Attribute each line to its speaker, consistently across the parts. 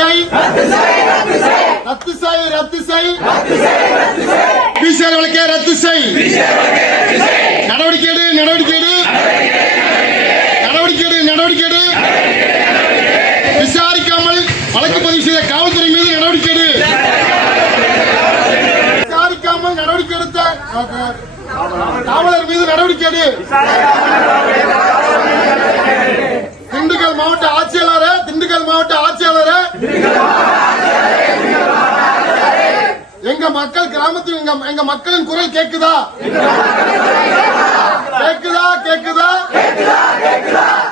Speaker 1: செய் ரத்து செய் ரத்து செய் பிசிஆர் வழக்கை ரத்து செய் நடவடிக்கை எடு நடவடிக்கை எடு. நடவடிக்கை எடு நடவடிக்கை எடு. விசாரிக்காமல் வழக்கு பதிவு செய்த காவல்துறை மீது நடவடிக்கை எடு. விசாரிக்காமல் நடவடிக்கை எடுத்த காவலர் மீது நடவடிக்கை எடு. மக்கள் கிராமத்தில் எங்க மக்களின் குரல் கேட்குதா கேக்குதா கேக்குதா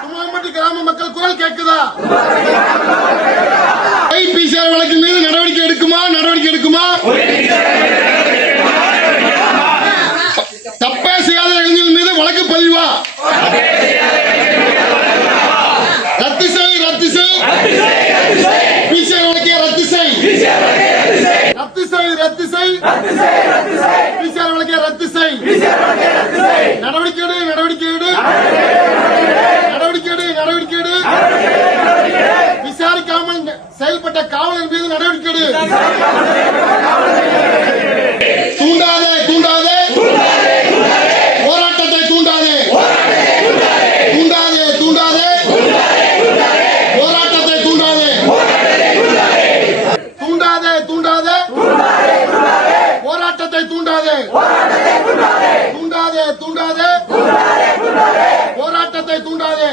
Speaker 1: தும்மாம்பட்டி கிராம மக்கள் குரல் கேக்குதா ஐபிசிஆர் வழக்கின் மீது நடவடிக்கை எடுக்குமா நடவடிக்கை எடுக்குமா தப்பே செய்யாத இளைஞர்கள் மீது வழக்கு பதிவா ரத்து செய் ரத்து செய் பிசிஆர் வழக்கை ரத்து செய் ரத்து செய். ரத்து செய் பிசிஆர் வழக்கை ரத்து செய். நடவடிக்கை எடு நடவடிக்கை எடு. நடவடிக்கை எடு நடவடிக்கை எடு. விசாரிக்காமல் செயல்பட்ட காவலர் மீது நடவடிக்கை எடு தூண்டாதே தூண்டாதே போராட்டத்தை தூண்டாதே தூண்டாதே தூண்டாதே போராட்டத்தை தூண்டாதே தூண்டாதே தூண்டாதே போராட்டத்தை தூண்டாதே. தூண்டாதே. தூண்டாதே போராட்டத்தை தூண்டாதே.